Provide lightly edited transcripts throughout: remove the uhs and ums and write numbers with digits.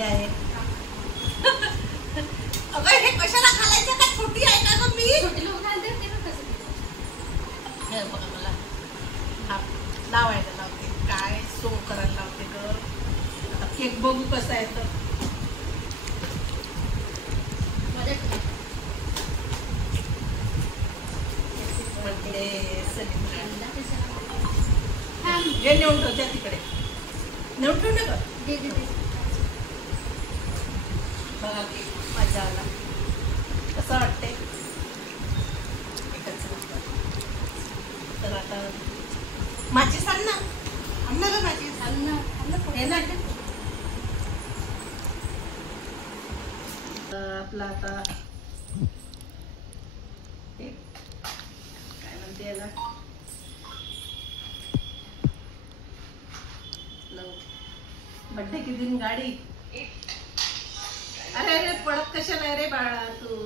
आहे. अगं हे कशाला घालायचं का? छोटी आहे का गं मी? छोटी लोक घालते ते कसं? हे बघा मला लावायला लावते, काय सो करायला लावते ग. आता केक बघू कसा आहे तर. हे नेऊन ठेव त्या तिकडे, नेऊन ठेव ना ग. बघा की मजा आला. कसं वाटतंय? तर आता माझी सांग ना, अन्ना ग माझी अन्न आपला आता काय म्हणते याला, बड्डे की दिन गाडी. अरे अरे पडत कशाला आहे रे बाळा तू.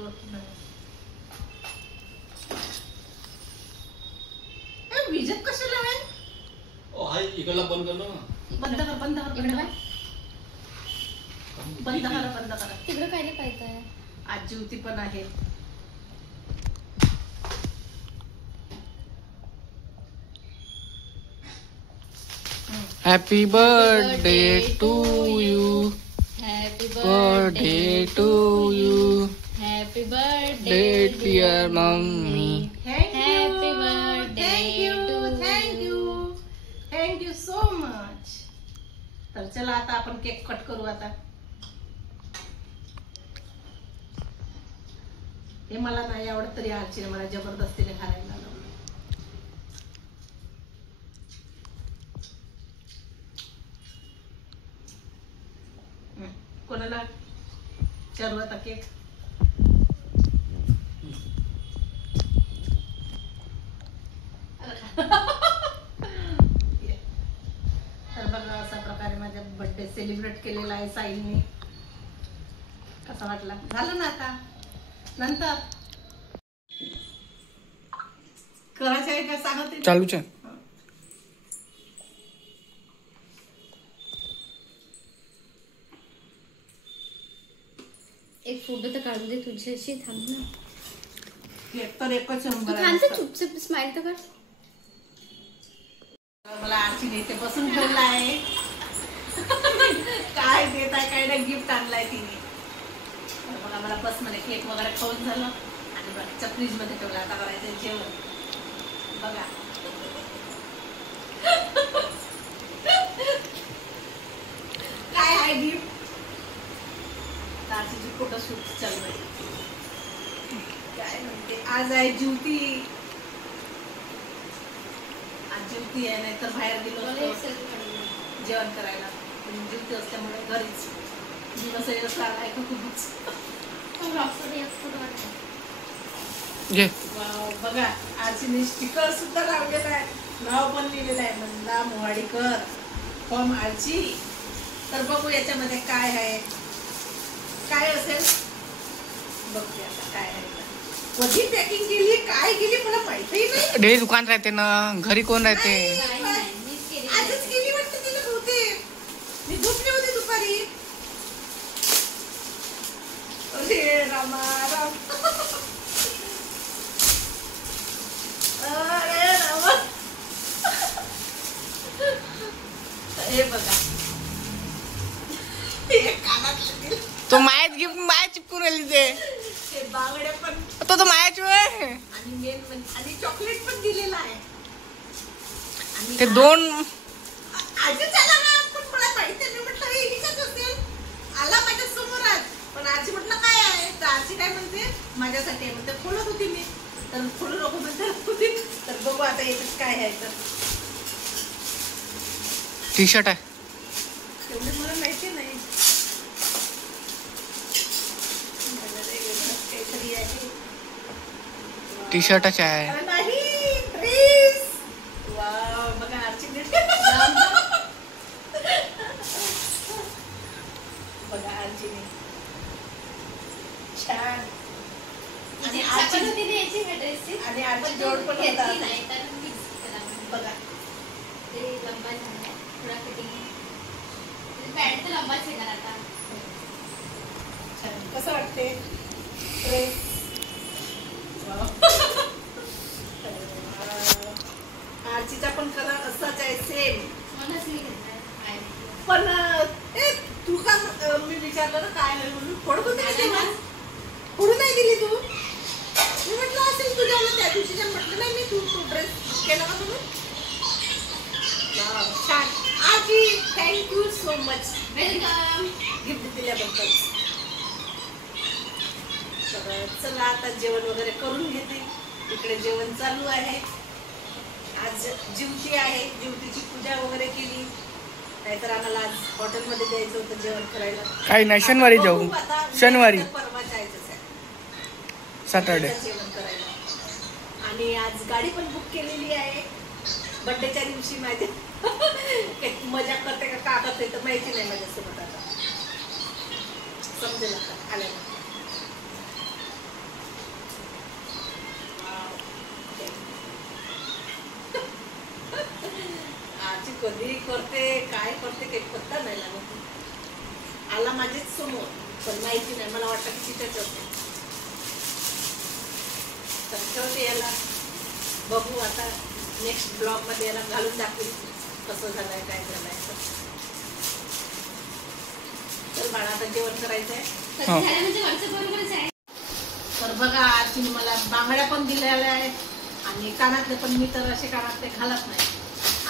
विजत कशाला आहे? ओ हाय इकडला बंद कर ना. बंद कर बंद कर बंद कर बंद करा बंद करा. तिकडे काय नाही पाहिजे. आजी होती पण आहे. Happy birthday to you. Happy birthday to you. Happy birthday day dear mummy. Happy birthday thank you so much. तर चला आता आपण केक कट करू. आता हे मला नाही आवडत तरी आजीने मला जबरदस्तीने घालायला लावलं. कोणाला विचारू आता केक. तर बघा अशा प्रकारे माझा बर्थडे सेलिब्रेट केलेला आहे साईने. कसा वाटला? झालं ना आता नंतर करायचं आहे का सांगते. चालूच आहे. एक फोटो तर काढून दे तुझ्याशी. थांब ना. एक तर एकच नंबर थांब तर चुपचाप स्माइल तर कर. मला आजीने इथे बसून ठेवला आहे. काय देत आहे काय नाही गिफ्ट आणलाय तिने. बघा मला बस मध्ये केक वगैरे खाऊन झालं आणि बघा फ्रीज मध्ये ठेवला. आता करायचं जेवण. बघा काय आहे गिफ्ट. आजीची फोटो शूट चालू आहे. काय म्हणते आज आहे ज्योती. आज ज्योती आहे नाही तर बाहेर गेलो जेवण करायला. ज्योती असल्यामुळे घरीच दिवस आलाय का खूपच. बघा आजीने स्टिकर सुद्धा लावलेला आहे. नाव पण लिहिलेलं आहे मंदा मोवाडीकर फ्रॉम आजी. तर बघू याच्यामध्ये काय आहे काय असेल. बघते आता काय आहे. कधी पॅकिंग केली काय केली मला माहितीही नाही. डेली दुकान राहते ना घरी कोण राहते. आजच केली वाटतं तिला बहुतेक. मी झोपले होते दुपारी. अरे रामा राम. अरे रामा. हे बघा हे कानातले तो मायाच गिफ्ट माया चिपकून राहिली ते. हे बांगडे पण तो मायाच आहे. आणि मेन म्हणजे आणि चॉकलेट पण दिलेला आहे. ते दोन आजीच आला ना पण मला माहिती नाही. म्हटलं हे हिचाच असेल. आला माझ्या समोर आज. पण आजी म्हटलं काय आहे तर आजी काय म्हणते माझ्यासाठी आहे म्हणते. खोलत होती मी तर खोलू नको म्हणते होती. तर बघू आता याच्यात काय आहे. तर टी शर्ट आहे. तेवढे मला माहिती नाही. काहीतरी आहे. टी शर्टच आहे. अरे नाही ड्रेस. वाव बघा आजीने बघा आजीने छान. आणि आजी जोड पण होता. बघा ते लंबा झाला. थोड़ा फिटिंग पॅन्ट तर लंबाच आहे का आता. छान. कसं वाटते ड्रेस? आरचीचा पण कलर असाच आहे सेम. मलाच नाही घेतला. पण तू का मी विचारलं ना काय आहे म्हणून फोडून नाही फोडून नाही दिली तू. मी म्हटलं असेल तुझ्याला त्या दिवशी म्हटलं नाही मी तू ड्रेस केला का तुम्ही. छान. आजी thank you so much welcome. Gift दिल्याबद्दल. तर चला आता जेवण वगैरे करून घेते. इकडे जेवण चालू आहे. आज जिवती आहे. जिवतीची पूजा वगैरे केली. नाहीतर आम्हाला आज हॉटेलमध्ये द्यायचं होतं जेवण करायला. काही नाही, शनिवारी जाऊ. शनिवारी परवा जायचंच आहे सॅटर्डे जेवण करायला. आणि आज गाडी पण बुक केलेली आहे. बर्थडेच्या दिवशी माझ्या मजा करते का करते तर माहिती नाही माझ्यासोबत. आता समजेल आता आल्यानंतर. आजी कधी करते काय करते काही पत्ता नाही लागत. आला माझेच समोर पण माहिती नाही. मला वाटतं की तिथेच असते. तर ठेवते याला. बघू आता नेक्स्ट ब्लॉग मध्ये याला घालून दाखवू कसं झालंय काय झालंय. तर बाळा आता जेवण करायचंय. झालं म्हणजे वरचं बरोबरच आहे. तर बघा आजीने मला बांगड्या पण दिलेल्या आहेत आणि कानातले पण. मी तर असे कानातले घालत नाही.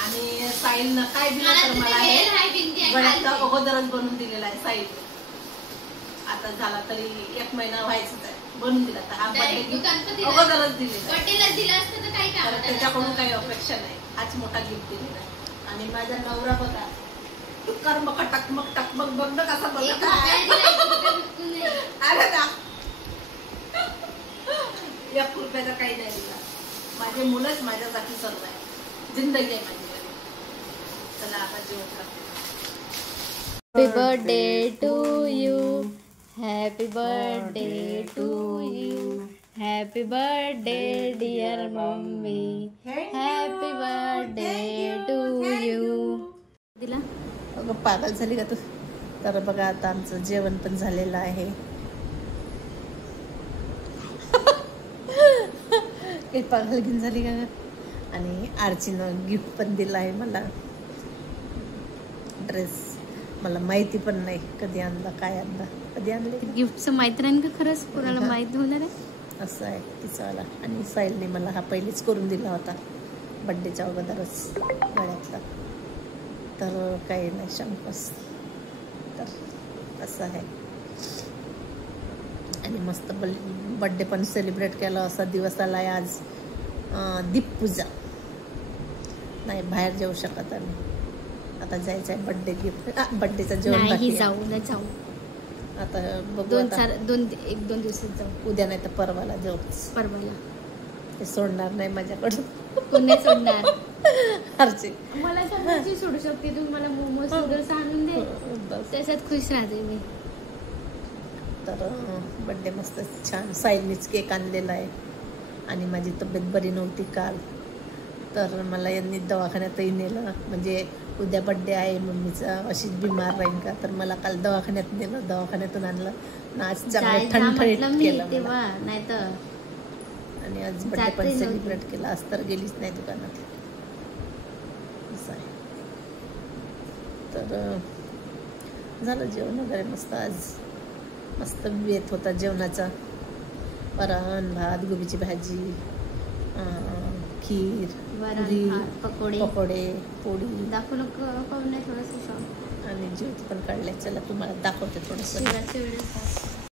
आणि साईलनं काय दिलं तर मला हे गळ्यातलं अगोदरच बनवून दिलेला आहे साईल. आता झाला तरी 1 महिना व्हायचंच आहे. बनवून दिला तर हा बर्थडे अगोदरच दिलेला आहे. तर त्याच्याकडून काही अपेक्षा नाही. हाच मोठा गिफ्ट दिलेला आहे. आणि माझा नवरा बघा कर्म टकमक टकमक बघ ना कसा बघत अरे ना 1 रुपयाचा काही नाही दिला. माझे मुलंच माझ्यासाठी सर्व आहे. जिंदगी आहे माझी. चला आता जेवण करते. Happy birthday to you. Happy birthday to you. Happy birthday dear mummy. Happy birthday to you. दिला अगं पागल झाली का तू. तर बघा आता आमचं जेवण पण झालेलं आहे. काही पागल घेऊन झाली का. आणि आरचीनं गिफ्ट पण दिलं आहे मला. ड्रेस मला माहिती पण नाही कधी आणला काय आणला कधी आणले. गिफ्टचं माहिती नाही का खरंच कोणाला माहिती होणार आहे. असं आहे तिचावाला. आणि साईलने मला हा पहिलेच करून दिला होता बड्डेच्या अगोदरच गळ्यातला. तर काही नाही शंकस. तर असं आहे. आणि मस्त बड्डे पण सेलिब्रेट केला. असा दिवस आला आहे आज. दीपपूजा नाही बाहेर जाऊ शकत आम्ही. आता जायचं आहे बड्डे गिफ्ट बड्डेचं जेवण बाकी आहे. जाऊ आता बघू. 1-2 दिवसात जाऊ. उद्या नाही तर परवाला जाऊ. परवाला ते सोडणार नाही माझ्याकडून. पुन्हा सोडणार. हरची मला सगळ्याची सोडू शकते. तू मला मोमोज वगैरे आणून दे. त्याच्यात खुश राहते मी. तर बड्डे मस्त छान. साईलनीच केक आणलेला आहे. आणि माझी तब्येत बरी नव्हती काल. तर मला यांनी दवाखान्यातही नेलं. म्हणजे उद्या बड्डे आहे मम्मीचा अशीच बिमार राहील का. तर मला काल दवाखान्यात नेलं. दवाखान्यातून आणलं. आज चांगलं ठणठणीत केलं मला. नाही तर. आणि आज बड्डे पण सेलिब्रेट केला. आज तर गेलीच नाही दुकानात. असं आहे. तर झालं जेवण वगैरे मस्त. आज मस्त बेत होता जेवणाचा. वरण भात गोबीची भाजी खीर पुरी पकोडे पोळी. दाखवू नको नाही थोडंसं. आणि ज्योती पण काढले. चला तुम्हाला दाखवते थोडंसं.